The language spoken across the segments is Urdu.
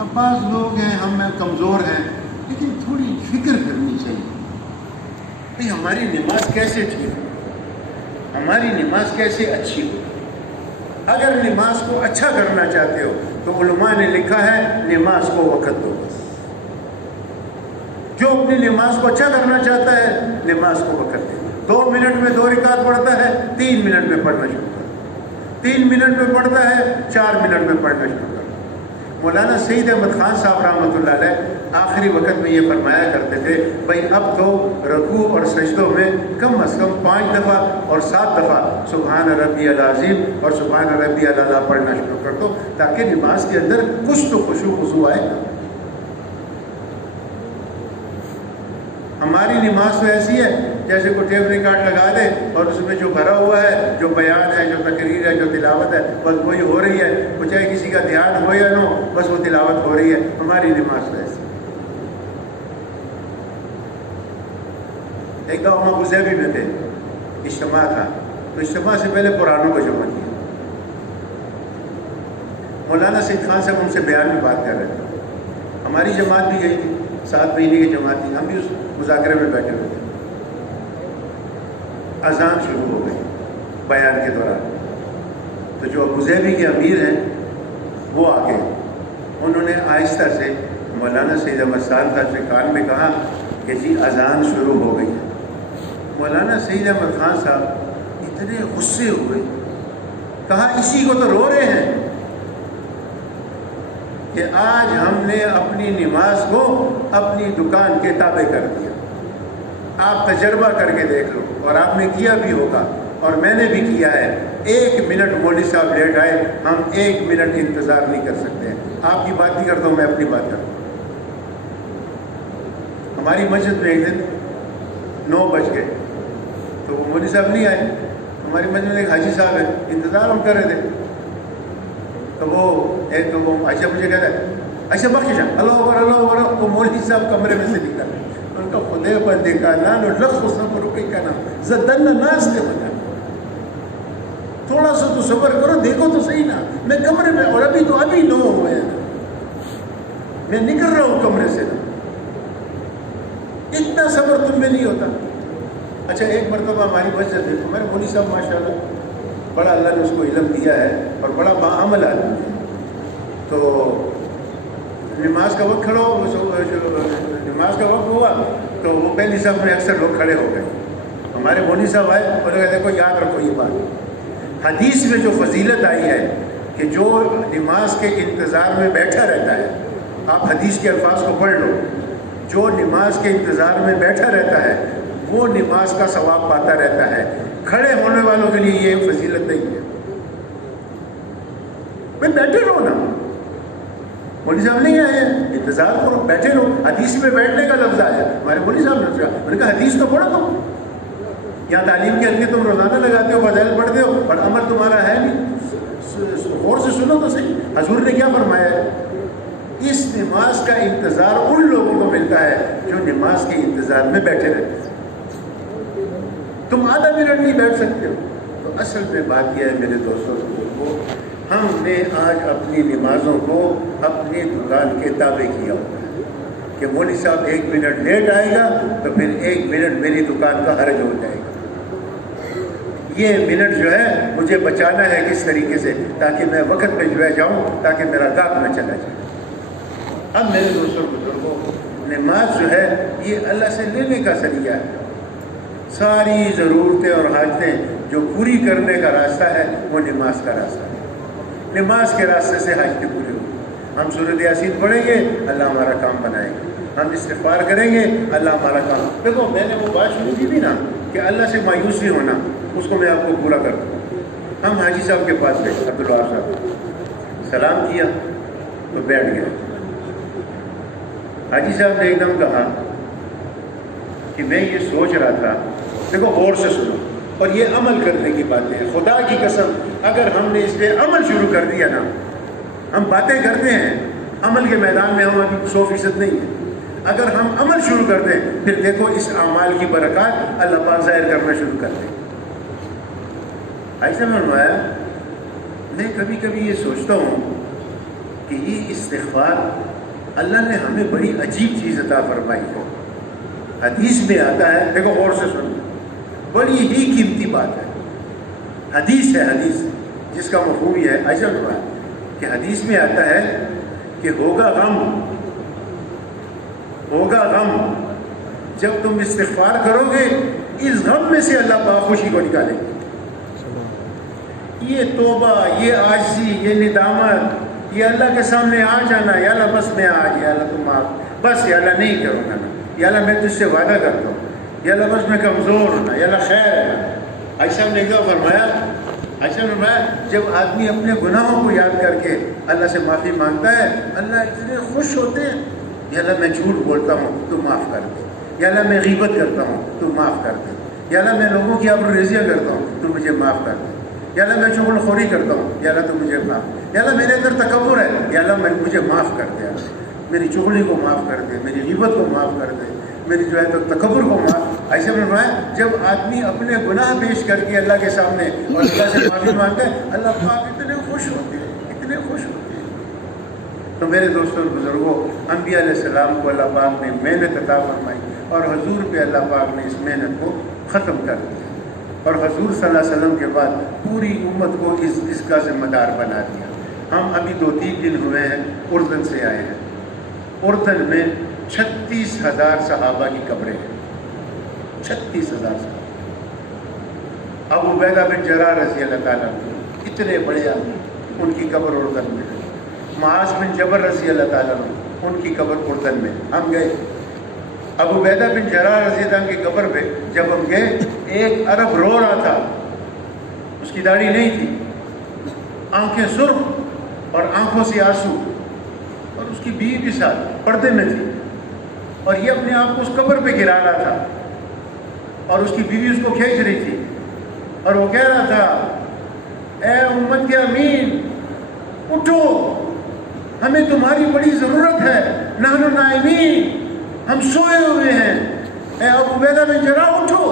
اب بعض لوگ ہیں ہم میں کمزور ہیں، لیکن تھوڑی فکر کرنی چاہیے بھئی ہماری نماز کیسے ٹھیک ہو، ہماری نماز کیسے اچھی ہو۔ اگر نماز کو اچھا کرنا چاہتے ہو تو علماء نے لکھا ہے نماز کو وقت دو۔ جو اپنی نماز کو اچھا کرنا چاہتا ہے نماز کو وقت دے، 2 منٹ میں 2 رکعت پڑھتا ہے 3 منٹ میں پڑھنا شروع کر، 3 منٹ میں پڑھتا ہے 4 منٹ میں پڑھنا شروع کر۔ مولانا سعید احمد خان صاحب رحمۃ اللہ علیہ آخری وقت میں یہ فرمایا کرتے تھے بھائی اب تو رکوع اور سجدوں میں کم از کم 5 دفعہ اور 7 دفعہ سبحان ربی العظیم اور سبحان ربی الاعلیٰ پڑھنا شروع کر دو، تاکہ نماز کے اندر کچھ تو خشوع خضوع آئے گا۔ ہماری نماز تو ایسی ہے جیسے کوئی ٹیپ ریکارڈ لگا دے اور اس میں جو بھرا ہوا ہے، جو بیان ہے، جو تقریر ہے، جو تلاوت ہے، بس وہی ہو رہی ہے، وہ چاہے کسی کا دھیان ہو یا نہ ہو، بس وہ تلاوت ہو رہی ہے۔ ہماری نماز تو ایسی۔ ایک دفعہ ہم ابوظہبی میں تھے، اجتماع تھا، تو اجتماع سے پہلے قرآنوں کو جمع کیا۔ مولانا سید خان صاحب ہم سے بیان میں بات کر رہے تھے، ہماری جماعت بھی گئی تھی، 7 مہینے کی جماعت تھی، ہم بھی اس مذاکرے میں بیٹھے ہوئے تھے۔ اذان شروع ہو گئی بیان کے دوران، تو جو ابوظہبی کے امیر ہیں وہ آ گئے، انہوں نے آہستہ سے مولانا سید احمد صاحب کے کان میں کہا کہ جی اذان شروع ہو گئی ہے۔ مولانا سید احمد خان صاحب اتنے غصے ہوئے، کہا اسی کو تو رو رہے ہیں کہ آج ہم نے اپنی نماز کو اپنی دکان کے تابع کر دیا۔ آپ تجربہ کر کے دیکھ لو، اور آپ نے کیا بھی ہوگا اور میں نے بھی کیا ہے۔ 1 منٹ مولوی صاحب لیٹ آئے، ہم 1 منٹ انتظار نہیں کر سکتے ہیں۔ آپ کی بات نہیں کرتا ہوں، میں اپنی بات کرتا ہوں۔ ہماری مسجد میں ایک دن 9 بج گئے تو وہ مولوی صاحب نہیں آئے، ہماری مسجد میں ایک حاجی صاحب ہے، انتظار ہم کر رہے تھے، تو وہ ایک وہ عائشہ مجھے کہتا ہے عائشہ بخشا اللہ وہ مولوی صاحب کمرے میں سے نکلا، ان کا خدے پر دیکھا نہ لفظ اس نے رکے کا نام زدن ناس نے بنا، تھوڑا سا تو صبر کرو، دیکھو تو صحیح نا، میں کمرے میں، اور ابھی 9 ہوئے ہیں، میں نکل رہا ہوں کمرے سے، اتنا صبر تم میں نہیں ہوتا۔ اچھا ایک مرتبہ ہماری مسجد ہے، ہمارے مولوی صاحب ماشاءاللہ بڑا اللہ نے اس کو علم دیا ہے اور بڑا باعمل آدمی ہے، تو نماز کا وقت کھڑا ہو، نماز کا وقت ہوا تو وہ پہلی صف میں اکثر لوگ کھڑے ہو گئے، ہمارے مولوی صاحب آئے اور کہتے دیکھو یاد رکھو یہ بات، حدیث میں جو فضیلت آئی ہے کہ جو نماز کے انتظار میں بیٹھا رہتا ہے، آپ حدیث کے الفاظ کو پڑھ لو، جو نماز کے انتظار میں بیٹھا رہتا ہے وہ نماز کا ثواب پاتا رہتا ہے، کھڑے ہونے والوں کے لیے یہ فضیلت نہیں ہے۔ میں بیٹھے رہو نا، مولوی صاحب نہیں آئے، انتظار کرو، بیٹھے رہو، حدیث میں بیٹھنے کا لفظ آیا، ہمارے مولوی صاحب نے کہا، میں نے کہا حدیث تو پڑھو تم، یہاں تعلیم کے حلقے تم روزانہ لگاتے ہو، فضائل پڑھتے ہو، اور عمل تمہارا ہے نہیں، غور سے سنو تو صحیح، حضور نے کیا فرمایا ہے؟ اس نماز کا انتظار ان لوگوں کو ملتا ہے جو نماز کے انتظار میں بیٹھے رہتے ہیں، تم آدھا منٹ نہیں بیٹھ سکتے ہو۔ تو اصل میں بات یہ ہے میرے دوستوں کو، ہم نے آج اپنی نمازوں کو اپنی دکان کے تابع کیا ہوتا ہے کہ مولوی صاحب 1 منٹ لیٹ آئے گا تو پھر 1 منٹ میری دکان کا حرج ہو جائے گا، یہ منٹ جو ہے مجھے بچانا ہے کس طریقے سے تاکہ میں وقت پہ جو ہے جاؤں، تاکہ میرا گاہک نہ چلا جائے۔ اب میرے دوستوں بزرگوں، نماز جو ہے یہ اللہ سے لینے کا ذریعہ ہے، ساری ضرورتیں اور حاجتیں جو پوری کرنے کا راستہ ہے وہ نماز کا راستہ ہے، نماز کے راستے سے حاجتیں پوری ہوگی۔ ہم سورۃ یاسین پڑھیں گے اللہ ہمارا کام بنائے گا، ہم استغفار کریں گے اللہ ہمارا کام۔ دیکھو میں نے وہ بات شروع کی بھی نا کہ اللہ سے مایوس نہیں ہونا، اس کو میں آپ کو پورا کر دوں۔ ہم حاجی صاحب کے پاس گئے، عبداللہ صاحب، سلام کیا تو بیٹھ گئے۔ حاجی صاحب نے ایک دم کہا کہ میں یہ سوچ رہا تھا، دیکھو غور سے سنو، اور یہ عمل کرنے کی باتیں ہیں، خدا کی قسم اگر ہم نے اس پہ عمل شروع کر دیا نا، ہم باتیں کرتے ہیں عمل کے میدان میں ہم ابھی 100% نہیں ہیں، اگر ہم عمل شروع کر دیں پھر دیکھو اس اعمال کی برکات اللہ پاک ظاہر کرنا شروع کر دیں۔ ایسا میں فرمایا، میں کبھی کبھی یہ سوچتا ہوں کہ یہ استغفار اللہ نے ہمیں بڑی عجیب چیز عطا فرمائی ہے. حدیث میں آتا ہے، دیکھو غور سے سنو، بڑی ہی قیمتی بات ہے. حدیث ہے، حدیث جس کا مفہوم یہ ہے، ایسا ہوا کہ حدیث میں آتا ہے کہ ہوگا غم جب تم استغفار کرو گے، اس غم میں سے اللہ پاک خوشی کو نکالے گے. یہ توبہ، یہ عاجزی، یہ ندامت، یہ اللہ کے سامنے آ جانا، یا اللہ بس میں آج، یا اللہ تم معاف، بس یا اللہ نہیں کروں گا، یا اللہ میں تجھ سے وعدہ کرتا ہوں، یا اللہ بس میں کمزور ہوں، یا اللہ خیر ہے. عائشہ نے کیا فرمایا؟ عائشہ نے فرمایا جب آدمی اپنے گناہوں کو یاد کر کے اللہ سے معافی مانگتا ہے، اللہ اتنے خوش ہوتے ہیں. یا اللہ میں جھوٹ بولتا ہوں تو معاف کر دے، یا اللہ میں غیبت کرتا ہوں تو معاف کر دے، یا اللہ میں لوگوں کی ابروریزیاں کرتا ہوں تو مجھے معاف کر دے، یا اللہ میں چغل خوری کرتا ہوں، یا اللہ تو مجھے معاف، یا اللہ میرے اندر تکبر ہے، یا اللہ مجھے معاف کر دے، میری چغلی کو معاف کر دے، میری غیبت کو معاف کر دے، میری جو ہے تو تکبر کو معاف. ایسے میں فرمایا جب آدمی اپنے گناہ پیش کر کے اللہ کے سامنے اور اللہ سے معافی مانگتا ہے، اللہ پاک اتنے خوش ہوتے ہیں، اتنے خوش ہوتے ہیں. تو میرے دوستوں اور بزرگوں، انبیاء علیہ السلام کو اللہ پاک نے محنت عطا فرمائی اور حضور پہ اللہ پاک نے اس محنت کو ختم کر دیا، اور حضور صلی اللہ علیہ وسلم کے بعد پوری امت کو اس کا ذمہ دار بنا دیا. ہم ابھی 2-3 دن ہوئے ہیں اردن سے آئے ہیں. اردن میں 36,000 صحابہ کی قبریں ہیں. 36,000 صحابہ. ابو عبیدہ بن جراح رضی اللہ تعالیٰ عنہ، اتنے بڑے آدمی، ان کی قبر اردن میں ہے. معاذ بن جبل رضی اللہ تعالیٰ عنہ، ان کی قبر اردن میں. ہم گئے ابو عبیدہ بن جراح رضی اللہ عنہ کی قبر پہ. جب ہم گئے، ایک عرب رو رہا تھا، اس کی داڑھی نہیں تھی، آنکھیں سرخ اور آنکھوں سے آنسو، اور اس کی بیوی بھی ساتھ پردے میں تھی، اور یہ اپنے آپ کو اس قبر پہ گرا رہا تھا، اور اس کی بیوی اس کو کھینچ رہی تھی، اور وہ کہہ رہا تھا اے امت کے امین اٹھو، ہمیں تمہاری بڑی ضرورت ہے، نحن نائمین، ہم سوئے ہوئے ہیں، اے ابو عبیدہ بن جراح اٹھو،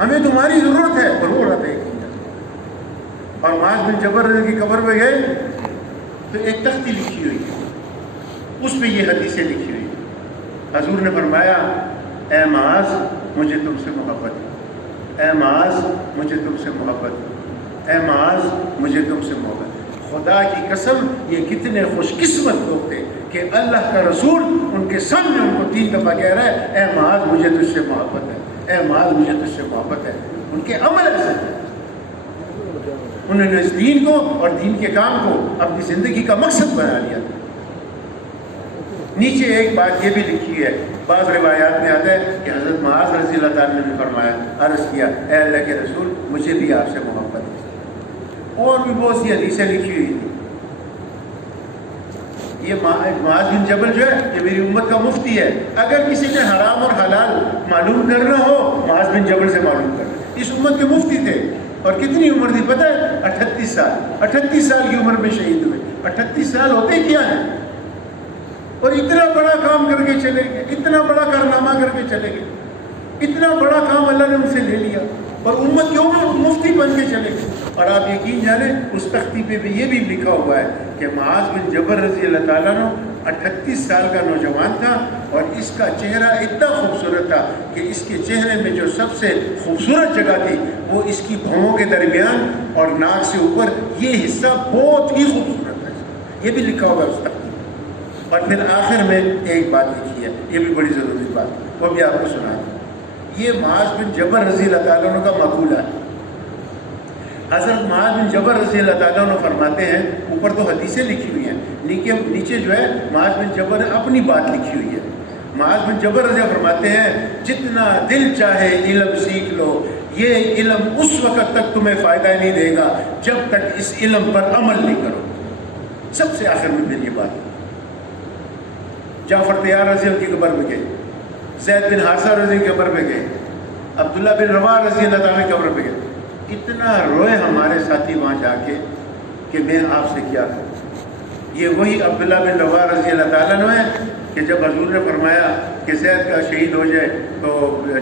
ہمیں تمہاری ضرورت ہے. اور رو رہا تھا. اور معاذ بن جبل کی قبر پہ گئے تو ایک تختی لکھی ہوئی ہے، اس پہ یہ حدیثیں لکھی ہوئی. حضور نے فرمایا اے معاذ مجھے تم سے محبت ہے، اے معاذ مجھے تم سے محبت ہے، اے معاذ مجھے تم سے محبت. خدا کی قسم یہ کتنے خوش قسمت لوگ تھے کہ اللہ کا رسول ان کے سامنے ان کو 3 دفعہ کہہ رہا ہے اے معاذ مجھے تجھ سے محبت ہے، اے معاذ مجھے تجھ سے محبت ہے. ان کے عمل ایسے تھے، انہوں نے اس دین کو اور دین کے کام کو اپنی زندگی کا مقصد بنا لیا. نیچے ایک بات یہ بھی لکھی ہے، بعض روایات میں آتا ہے کہ حضرت معاذ رضی اللہ تعالیٰ نے بھی فرمایا، عرض کیا اے اللہ کے رسول مجھے بھی آپ سے محبت ہے. اور بھی بہت سی حدیثیں لکھی ہوئی تھی. یہ معاذ بن جبل جو ہے یہ میری امت کا مفتی ہے. اگر کسی نے حرام اور حلال معلوم کرنا ہو معاذ بن جبل سے معلوم کرنا. اس امت کے مفتی تھے. اور کتنی عمر تھی پتہ ہے؟ 38 سال. 38 سال کی عمر میں شہید ہوئے. 38 سال ہوتے کیا ہیں؟ اور اتنا بڑا کام کر کے چلے گئے، اتنا بڑا کارنامہ کر کے چلے گئے، اتنا بڑا کام اللہ نے ان سے لے لیا اور امت کے مفتی بن کے چلے گئے. اور آپ یقین جانیں اس تختی پہ بھی یہ بھی لکھا ہوا ہے کہ معاذ بن جبل رضی اللہ تعالیٰ عنہ 38 سال کا نوجوان تھا، اور اس کا چہرہ اتنا خوبصورت تھا کہ اس کے چہرے میں جو سب سے خوبصورت جگہ تھی وہ اس کی بھوؤں کے درمیان اور ناک سے اوپر یہ حصہ بہت ہی خوبصورت ہے. یہ بھی لکھا ہوگا اس تختی. اور پھر آخر میں ایک بات لکھی ہے، یہ بھی بڑی ضروری بات، وہ بھی آپ کو سنا دوں. یہ معاذ بن جبل رضی اللہ تعالیٰ عنہ کا مقولہ ہے. حضرت معاذ بن جبل رضی اللہ تعالیٰ عنہ فرماتے ہیں، اوپر تو حدیثیں لکھی ہوئی ہیں، نیچے جو ہے معاذ بن جبل نے اپنی بات لکھی ہوئی ہے. معاذ بن جبل رضی اللہ فرماتے ہیں جتنا دل چاہے علم سیکھ لو، یہ علم اس وقت تک تمہیں فائدہ نہیں دے گا جب تک اس علم پر عمل نہیں کرو. سب سے آخر میں پھر یہ بات، جعفر طیار رضی اللہ کی قبر پہ گئے، زید بن حارثہ رضی اللہ کی قبر پہ گئے، عبداللہ بن رواحہ رضی اللہ تعالیٰ کی قبر پہ گئے. اتنا روئے ہمارے ساتھی وہاں جا کے کہ میں آپ سے کیا کروں. یہ وہی عبداللہ بن رواحہ رضی اللہ تعالیٰ عنہ ہے کہ جب حضور نے فرمایا کہ زید کا شہید ہو جائے تو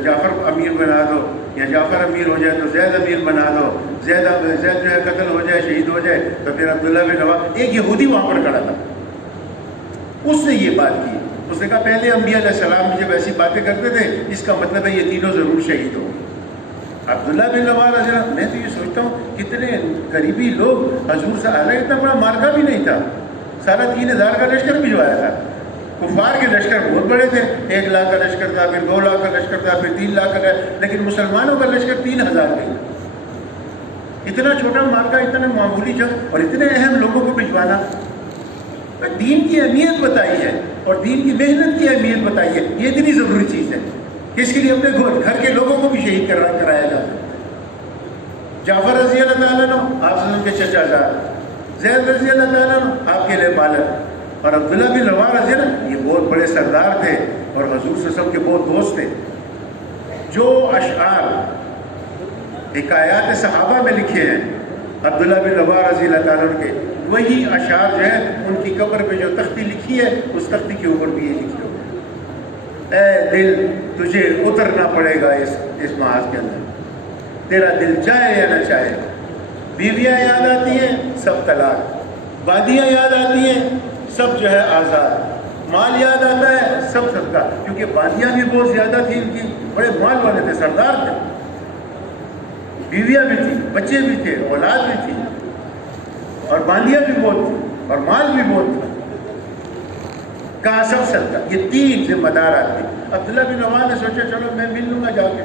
جعفر امیر بنا دو، یا جعفر امیر ہو جائے تو زید امیر بنا دو، زید جو ہے قتل ہو جائے شہید ہو جائے تو پھر عبداللہ بن رواحہ. ایک یہودی وہاں پر کھڑا تھا، اس نے یہ بات کی. اس نے کہا پہلے انبیاء علیہ السلام جب ایسی باتیں کرتے تھے اس کا مطلب ہے یہ تینوں ضرور شہید ہوں گے. عبداللہ بن رواحہ رضی اللہ عنہ، میں تو یہ سوچتا ہوں کتنے قریبی لوگ حضور سے آ رہے، اتنا بڑا مارکا بھی نہیں تھا، سارا 3000 کا لشکر بھجوایا تھا. کفار کے لشکر بہت بڑے تھے، 1 لاکھ کا لشکر تھا، پھر 2 لاکھ کا لشکر تھا، پھر 3 لاکھ کا، لیکن مسلمانوں کا لشکر 3000 نہیں. اتنا چھوٹا مارکا، اتنا معمولی جنگ اور اتنے اہم لوگوں کو بھجوانا. دین کی اہمیت بتائی ہے اور دین کی محنت کی اہمیت بتائی ہے. یہ اتنی ضروری چیز ہے کہ اس کے لیے اپنے گھر کے لوگوں کو بھی شہید کرایا جاتا ہے. جعفر رضی اللہ تعالیٰ عنہ آپ صلی اللہ علیہ وسلم کے چچا زاد، زید رضی اللہ تعالیٰ عنہ آپ کے لیے بالغ، اور عبداللہ بن رواحہ رضی اللہ عنہ یہ بہت بڑے سردار تھے اور حضور صلی اللہ علیہ وسلم کے بہت دوست تھے. جو اشعار حکایات صحابہ میں لکھے ہیں عبداللہ بن رواحہ رضی اللہ تعالیٰ عنہ کے، وہی اشعار جو ہے ان کی قبر پہ جو تختی لکھی ہے اس تختی کے اوپر بھی یہ لکھی ہوئی ہے، اے دل تجھے اترنا پڑے گا اس محاذ کے اندر، تیرا دل چاہے یا نہ چاہے. بیویاں یاد آتی ہیں سب طلاق، وادیاں یاد آتی ہیں سب جو ہے آزاد، مال یاد آتا ہے سب صدقہ، کیونکہ وادیاں بھی بہت زیادہ تھی، ان کی بڑے مال والے تھے، سردار تھے، بیویاں بھی تھیں، بچے بھی تھے، اولاد بھی تھی، اور باندیاں بھی بہت تھی اور مال بھی بہت تھا. کہاں سب صدقہ. یہ 3 ذمہ دار آدمی. عبداللہ بن رواحہ نے سوچا چلو میں مل لوں گا جا کے.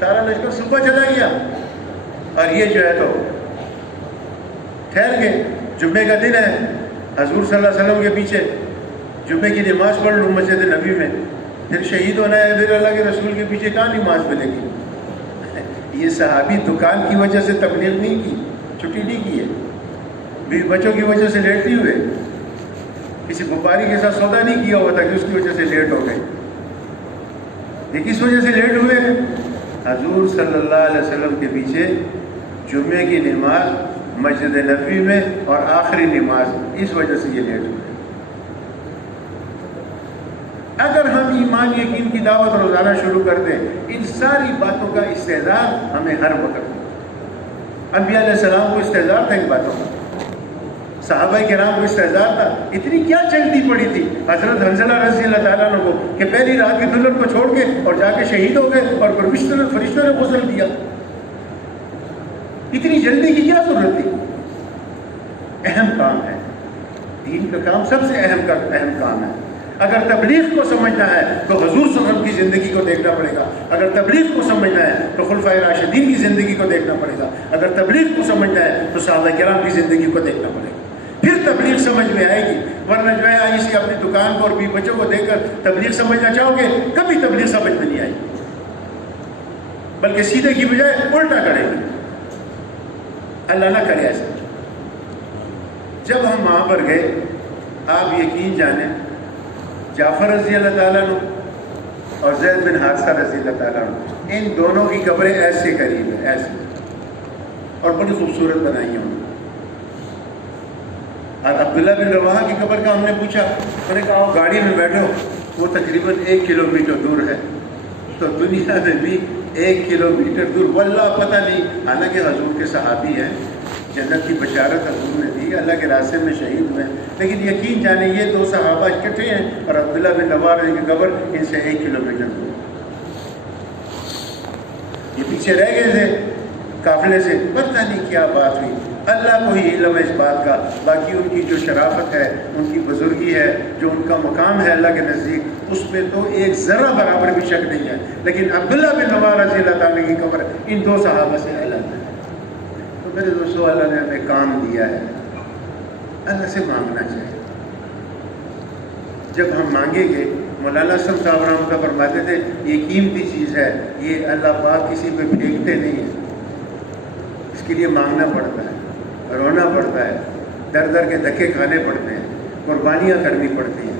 سارا لشکر صبح چلا گیا اور یہ جو ہے تو ٹھہر گئے. جمعے کا دن ہے، حضور صلی اللہ علیہ وسلم کے پیچھے جمعے کی نماز پڑھ لوں مسجد نبی میں، پھر شہید ہونا ہے، پھر اللہ کے رسول کے پیچھے کہاں نماز ملے گی. یہ صحابی دکان کی وجہ سے تبلیغ نہیں کی، چھٹی نہیں کی ہے، بیوی بچوں کی وجہ سے لیٹ نہیں ہوئے، کسی وپاری کے ساتھ سودا نہیں کیا ہوا تھا کہ اس کی وجہ سے لیٹ ہو گئے. یہ کس وجہ سے لیٹ ہوئے؟ حضور صلی اللہ علیہ وسلم کے پیچھے جمعے کی نماز مسجد نبوی میں اور آخری نماز، اس وجہ سے یہ لیٹ ہوئے. اگر ہم ایمان یقین کی دعوت روزانہ شروع کر دیں، ان ساری باتوں کا استحضار ہمیں ہر وقت. انبیاء علیہ السلام کو استحضار تھا ان باتوں کا، صحابہ کرام کو استحضار تھا. اتنی کیا چلتی پڑی تھی حضرت حنظلہ رضی اللہ تعالیٰ عنہ کو کہ پہلی رات کی دلہن کو چھوڑ کے اور جا کے شہید ہو گئے اور فرشتوں نے غسل دیا. اتنی جلدی کی کیا ضرورت تھی؟ اہم کام ہے، دین کا کام سب سے اہم کام ہے. اگر تبلیغ کو سمجھنا ہے تو حضور صلی اللہ علیہ وسلم کی زندگی کو دیکھنا پڑے گا. اگر تبلیغ کو سمجھنا ہے تو خلفائے راشدین کی زندگی کو دیکھنا پڑے گا. اگر تبلیغ کو سمجھنا ہے تو صحابہ کرام کی زندگی کو دیکھنا پڑے گا. پھر تبلیغ سمجھ میں آئے گی. ورنہ جو ہے آئی سی اپنی دکان کو اور بھی بچوں کو دیکھ کر تبلیغ سمجھنا چاہو گے، کبھی تبلیغ سمجھ میں نہیں آئے گی، بلکہ سیدھے کی بجائے الٹا کرے گی. اللہ نہ کرے ایسا. جب ہم وہاں پر گئے، آپ یقین جانیں جعفر رضی اللہ تعالیٰ عنہ اور زید بن حارثہ رضی اللہ تعالیٰ عنہ، ان دونوں کی قبریں ایسے قریب ہیں، ایسے، اور بڑی خوبصورت بنائی ہیں. اور عبداللہ بن رواحہ کی قبر کا ہم نے پوچھا، انہوں نے کہا گاڑی میں بیٹھو، وہ تقریباً 1 کلومیٹر دور ہے. تو دنیا میں بھی 1 کلومیٹر دور، واللہ پتہ نہیں، حالانکہ حضور کے صحابی ہیں، جنت کی بشارت حضور نے دی، اللہ کے راستے میں شہید ہوئے، لیکن یقین جانے یہ 2 صحابہ اکٹھے ہیں اور عبداللہ بن رواحہ کی قبر ان سے 1 کلومیٹر دور. یہ پیچھے رہ گئے تھے قافلے سے، پتہ نہیں کیا بات ہوئی، اللہ کو ہی علم ہے اس بات کا. باقی ان کی جو شرافت ہے، ان کی بزرگی ہے، جو ان کا مقام ہے اللہ کے نزدیک، اس پہ تو ایک ذرہ برابر بھی شک نہیں ہے. لیکن عبداللہ بن رواحہ رضی اللہ تعالیٰ کی قبر ان 2 صحابہ سے الگ ہے. تو میرے دوستو، اللہ نے ہمیں کام دیا ہے، اللہ سے مانگنا چاہیے. جب ہم مانگیں گے، مولانا اسلم صاحب رحمۃ اللہ فرماتے تھے یہ قیمتی چیز ہے، یہ اللہ پاک کسی پہ پھینکتے نہیں ہیں، اس کے لیے مانگنا پڑتا ہے، رونا پڑتا ہے، در در کے دھکے کھانے پڑتے ہیں، قربانیاں کرنی پڑتی ہیں.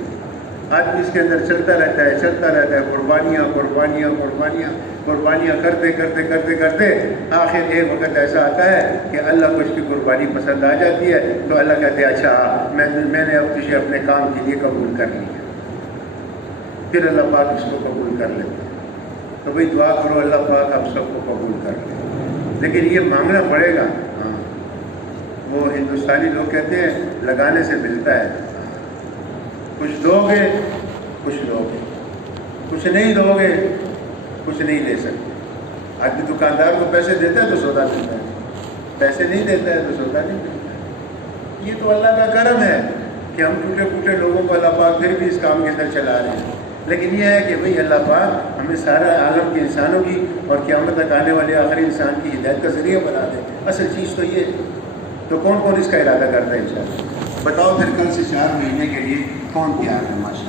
آدمی اس کے اندر چلتا رہتا ہے، قربانیاں قربانیاں قربانیاں قربانیاں کرتے کرتے کرتے کرتے آخر ایک وقت ایسا آتا ہے کہ اللہ کو اس کی قربانی پسند آ جاتی ہے. تو اللہ کہتے ہیں اچھا میں نے اب تجھے اپنے کام کے لیے قبول کر لیا. پھر اللہ پاک اس کو قبول کر لیتے ہیں. تو بھائی دعا کرو اللہ پاک ہم سب کو قبول کر لے، لیکن یہ مانگنا پڑے گا. وہ ہندوستانی لوگ کہتے ہیں لگانے سے ملتا ہے. کچھ دو گے کچھ لو گے، کچھ نہیں دو گے کچھ نہیں لے سکتے۔ آدمی دکاندار کو پیسے دیتا ہے تو سودا ملتا ہے، پیسے نہیں دیتا ہے تو سودا نہیں ملتا ہے۔ یہ تو اللہ کا کرم ہے کہ ہم ٹوٹے پھوٹے لوگوں کو اللہ پاک پھر بھی اس کام کے اندر چلا رہے ہیں، لیکن یہ ہے کہ بھئی اللہ پاک ہمیں سارا عالم کے انسانوں کی اور قیامت تک آنے والے آخری انسان کی ہدایت کا ذریعہ بنا دے۔ اصل چیز تو یہ ہے۔ تو کون کون اس کا ارادہ کرتا ہے انشاءاللہ؟ بتاؤ پھر کل سے 4 مہینے کے لیے کون تیار ہے؟ ماشاءاللہ